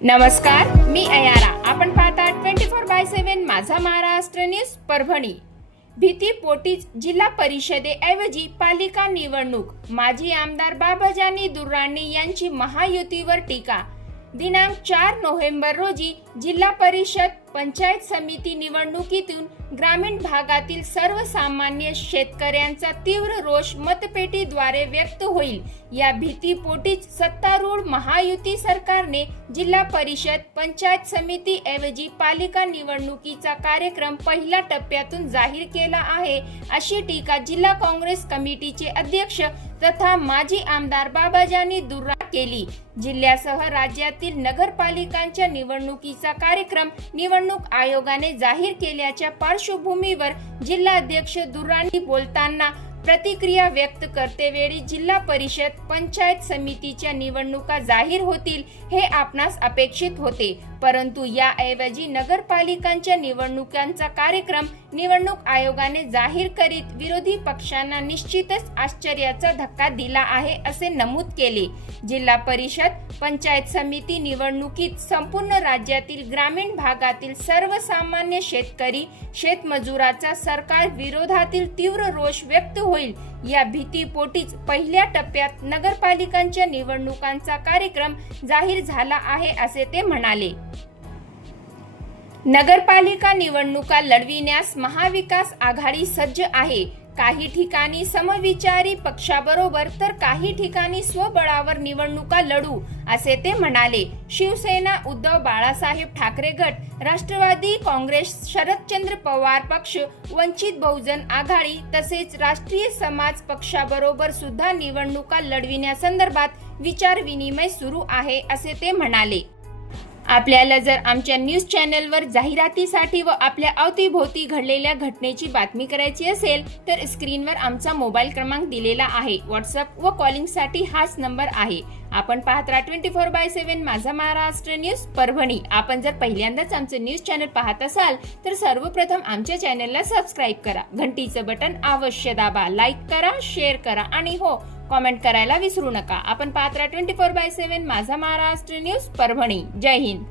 नमस्कार मी अयारा. आपण पाहता ट्वेंटी फोर बाय सेव्हन माझा महाराष्ट्र न्यूज परभणी. भीती पोटीच जिल्हा परिषदेऐवजी पालिका निवडणूक. माजी आमदार बाबाजानी दुर्राणी यांची महायुतीवर टीका. दिनांक चार नोव्हेंबर रोजी जिल्हा परिषद पंचायत समिती निवडणुकीतून ग्रामीण भागातील सर्वसामान्य शेतकऱ्यांचा तीव्र रोष मतपेटीद्वारे व्यक्त होईल. या भीतीपोटीच सत्तारूढ महायुती सरकारने जिल्हा परिषद पंचायत समिती ऐवजी पालिका निवडणुकीचा कार्यक्रम पहिल्या टप्प्यातून जाहीर केला आहे अशी टीका जिल्हा काँग्रेस कमिटीचे अध्यक्ष तथा माजी आमदार बाबाजानी दुर्रा केली. जिल्ह्यासह राज्यातील नगरपालिकांच्या निवडणुकीचा कार्यक्रम निवडणूक आयोगाने जाहीर केल्याच्या पार्श्वभूमीवर जिल्हाध्यक्ष दुर्राणी बोलताना प्रतिक्रिया व्यक्त करतेवेळी जिल्हा परिषद पंचायत समितीच्या निवडणुका जाहीर होतील हे आपणास अपेक्षित होते. परंतु याऐवजी नगरपालिकांच्या निवडणुकांचा कार्यक्रम निवडणूक आयोगाने जाहीर करीत विरोधी पक्षांना निश्चितच आश्चर्याचा धक्का दिला आहे असे नमूद केले. जिल्हा परिषद पंचायत समिती निवडणुकीत संपूर्ण राज्यातील ग्रामीण भागातील सर्वसामान्य शेतकरी शेतमजुराचा सरकार विरोधातील तीव्र रोष व्यक्त होईल. या भीतीपोटीच पहिल्या टप्प्यात नगरपालिकांच्या निवडणुकांचा कार्यक्रम जाहीर झाला आहे असे ते म्हणाले. नगरपालिका निवडणुका लढविण्यास महाविकास आघाडी सज्ज आहे. काही ठिकाणी समविचारी पक्षाबरोबर तर काही ठिकाणी स्वबळावर निवडणुका लढू असे ते म्हणाले. शिवसेना उद्धव बाळासाहेब ठाकरे गट राष्ट्रवादी काँग्रेस शरदचंद्र पवार पक्ष वंचित बहुजन आघाडी तसेच राष्ट्रीय समाज पक्षाबरोबर सुद्धा निवडणुका लढविण्यासंदर्भात विचार विनिमय सुरू आहे असे ते म्हणाले. आपल्याला जर आमच्या न्यूज चॅनलवर जाहिरातीसाठी व आपल्या अवतीभोवती घडलेल्या घटनेची बातमी करायची असेल तर स्क्रीनवर आमचा मोबाईल क्रमांक दिलेला आहे. व्हॉट्सअप व कॉलिंगसाठी हाच नंबर आहे. आपण पाहत राहा ट्वेंटी फोर बाय सेव्हन माझा महाराष्ट्र न्यूज परभणी. आपण जर पहिल्यांदाच आमचं न्यूज चॅनल पाहत असाल तर सर्वप्रथम आमच्या चॅनलला सबस्क्राईब करा. घंटीचं बटन अवश्य दाबा. लाईक करा शेअर करा आणि हो कॉमेंट करायला विसरू नका. आपण पात्र twenty four by seven Majha Maharashtra news Parbhani. Jai Hind.